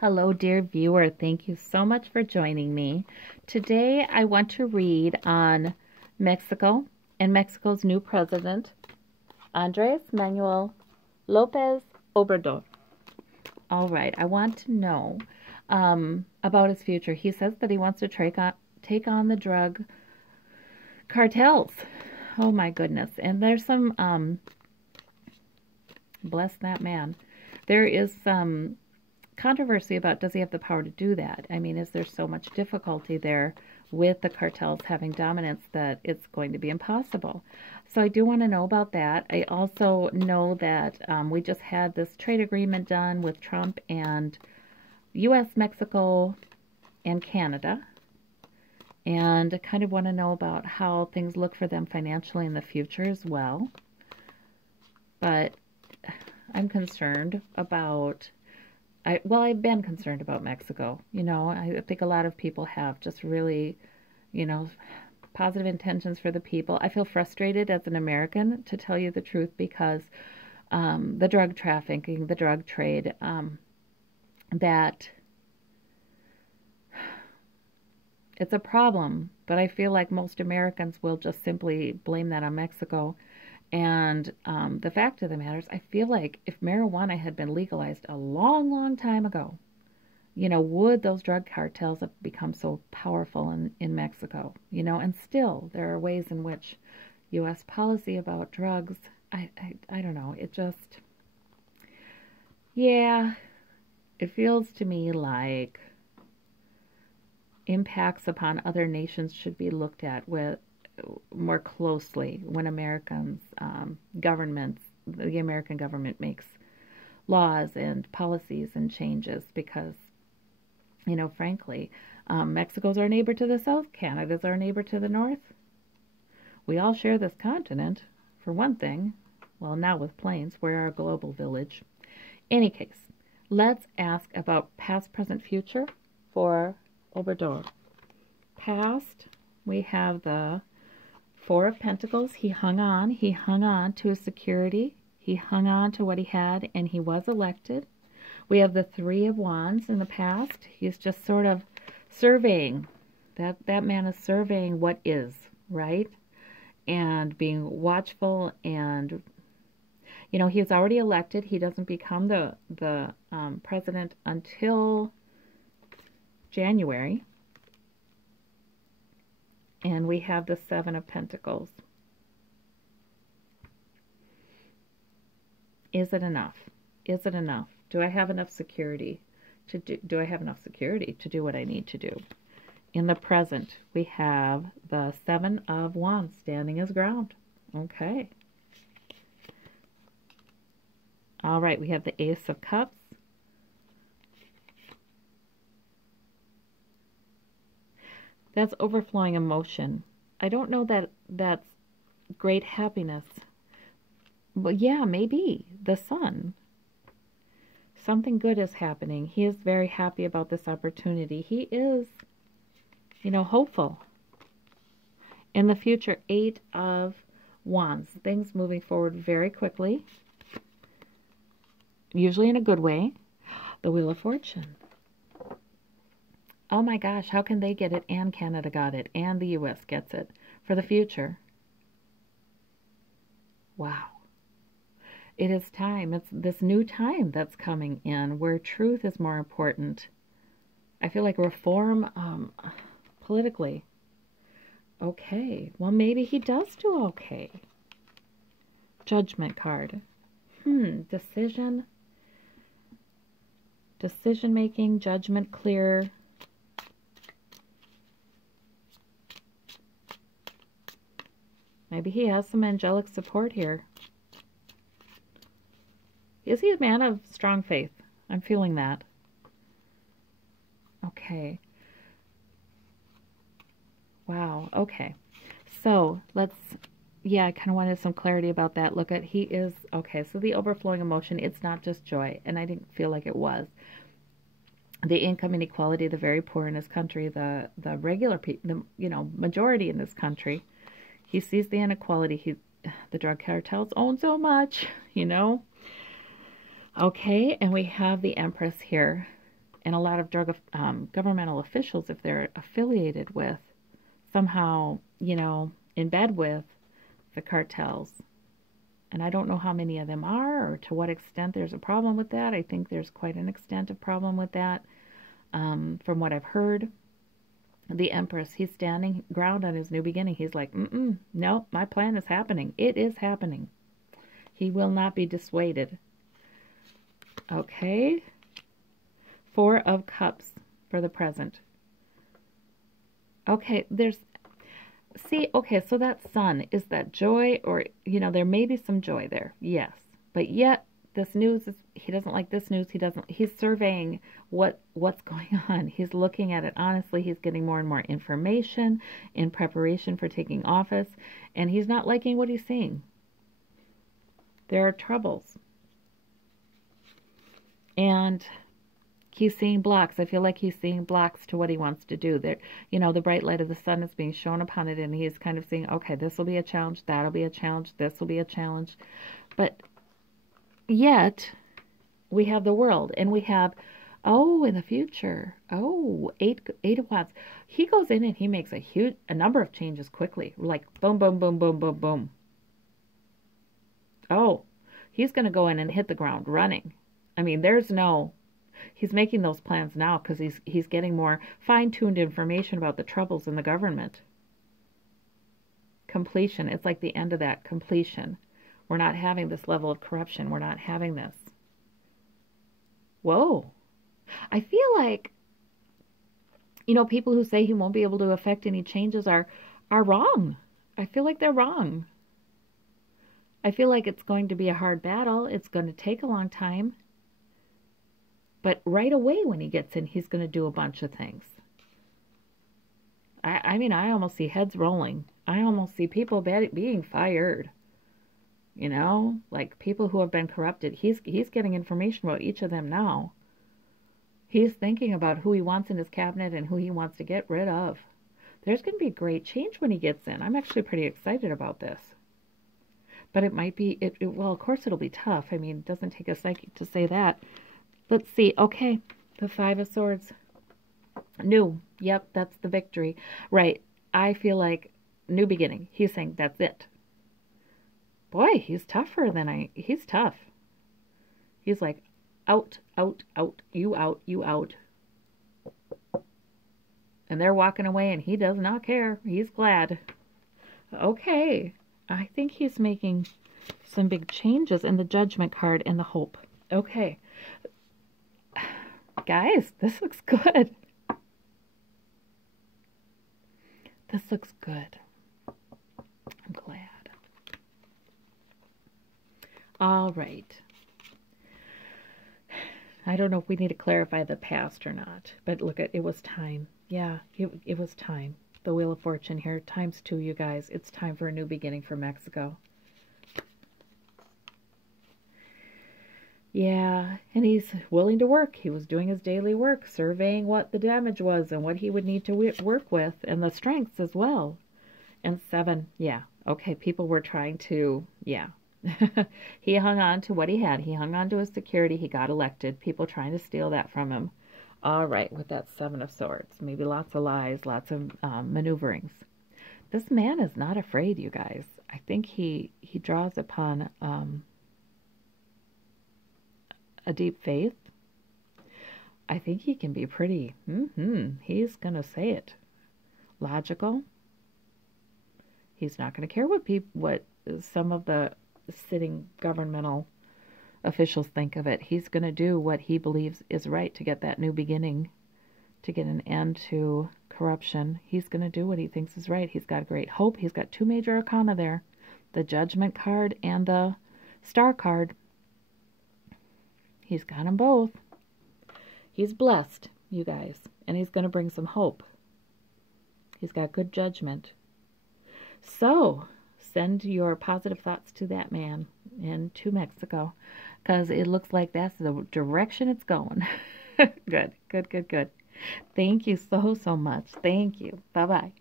Hello, dear viewer. Thank you so much for joining me. Today, I want to read on Mexico and Mexico's new president, Andres Manuel Lopez Obrador. All right, I want to know about his future. He says that he wants to take on the drug cartels. Oh my goodness. And there's some, bless that man. There is some controversy about, does he have the power to do that? I mean, is there so much difficulty there with the cartels having dominance that it's going to be impossible? So I do want to know about that. I also know that we just had this trade agreement done with Trump and U.S., Mexico, and Canada. And I kind of want to know about how things look for them financially in the future as well. But I'm concerned about I've been concerned about Mexico. You know, I think a lot of people have just really, positive intentions for the people. I feel frustrated as an American, to tell you the truth, because the drug trafficking, the drug trade, that it's a problem, but I feel like most Americans will just simply blame that on Mexico. And the fact of the matter is, I feel like if marijuana had been legalized a long, long time ago, would those drug cartels have become so powerful in Mexico? And still, there are ways in which U.S. policy about drugs, I don't know, it just, yeah, it feels to me like impacts upon other nations should be looked at with more closely when Americans, the American government makes laws and policies and changes, because, frankly, Mexico's our neighbor to the south, Canada's our neighbor to the north. We all share this continent, for one thing. Well, now with planes, we're our global village. Any case, let's ask about past, present, future for Obrador. Past, we have the Four of Pentacles. He hung on to his security. He hung on to what he had, and he was elected. We have the Three of Wands in the past. He's just sort of surveying. That man is surveying what is, right? And being watchful, and, he was already elected. He doesn't become the president until January. And we have the Seven of Pentacles. Is it enough? Is it enough? Do I have enough security do I have enough security to do what I need to do? In the present, we have the Seven of Wands standing his ground. Okay. All right, we have the Ace of Cups. That's overflowing emotion. I don't know that that's great happiness. But yeah, maybe. The Sun. Something good is happening. He is very happy about this opportunity. He is, hopeful. In the future, Eight of Wands. Things moving forward very quickly. Usually in a good way. The Wheel of Fortune. Oh my gosh, how can they get it and Canada got it and the U.S. gets it for the future? Wow. It is time. It's this new time that's coming in where truth is more important. I feel like reform politically. Okay. Well, maybe he does do okay. Judgment card. Decision. Decision making, judgment clear. Maybe he has some angelic support here. Is he a man of strong faith? I'm feeling that. Okay. Wow. Okay. So let's, I kind of wanted some clarity about that. Look at, he is, okay, so the overflowing emotion, it's not just joy, and I didn't feel like it was. The income inequality, the very poor in this country, the regular people, the, majority in this country, he sees the inequality. The drug cartels own so much, Okay, and we have the Empress here. And a lot of governmental officials, if they're affiliated with, somehow, in bed with the cartels. And I don't know how many of them are or to what extent there's a problem with that. I think there's quite an extent of problem with that. From what I've heard, the Empress, he's standing ground on his new beginning. He's like, no, my plan is happening. It is happening. He will not be dissuaded. Okay. 4 of Cups for the present. Okay, okay, so that Sun, is that joy or, there may be some joy there. Yes. But yet, this news he doesn't like this news. He's surveying what's going on. He's looking at it honestly. He's getting more and more information in preparation for taking office, and he's not liking what he's seeing. There are troubles. And he's seeing blocks. I feel like he's seeing blocks to what he wants to do. There, the bright light of the sun is being shown upon it, and he's kind of saying, okay, this will be a challenge, that'll be a challenge, this will be a challenge. But yet, we have the world, and we have, in the future, 8 of Wands. He goes in and he makes a number of changes quickly, like boom, boom, boom, boom, boom, boom. Oh, he's going to go in and hit the ground running. I mean, he's making those plans now because he's getting more fine-tuned information about the troubles in the government. Completion. It's like the end of that completion. We're not having this level of corruption. We're not having this. Whoa. I feel like, people who say he won't be able to affect any changes are wrong. I feel like they're wrong. I feel like it's going to be a hard battle. It's going to take a long time. But right away when he gets in, he's going to do a bunch of things. I mean, I almost see heads rolling. I almost see people being fired. Like people who have been corrupted. He's getting information about each of them now. He's thinking about who he wants in his cabinet and who he wants to get rid of. There's going to be great change when he gets in. I'm actually pretty excited about this. But it might be, well, of course it'll be tough. I mean, it doesn't take a psychic to say that. Let's see. Okay, the 5 of Swords. New. Yep, that's the victory. Right. I feel like new beginning. He's saying that's it. Boy, he's tougher than he's tough. He's like, out, out, out, you out, you out. And they're walking away and he does not care. He's glad. Okay. I think he's making some big changes in the Judgment card and the Hope. Okay. Guys, this looks good. This looks good. I'm glad. All right. I don't know if we need to clarify the past or not, but look, it was time. Yeah, it was time. The Wheel of Fortune here, ×2, you guys. It's time for a new beginning for Mexico. Yeah, and he's willing to work. He was doing his daily work, surveying what the damage was and what he would need to work with, and the strengths as well. And 7, yeah, okay, people were trying to, yeah. He hung on to what he had. He hung on to his security. He got elected. People trying to steal that from him. All right, with that 7 of Swords. Maybe lots of lies, lots of maneuverings. This man is not afraid, you guys. I think he draws upon a deep faith. I think he can be pretty, he's going to say it. Logical. He's not going to care what some of the sitting governmental officials think of it. He's going to do what he believes is right to get that new beginning, to get an end to corruption. He's going to do what he thinks is right. He's got great hope. He's got 2 major arcana there, the Judgment card and the Star card. He's got them both. He's blessed, you guys, and he's going to bring some hope. He's got good judgment. So, send your positive thoughts to that man and to Mexico, because it looks like that's the direction it's going. Good, good, good, good. Thank you so much. Thank you. Bye-bye.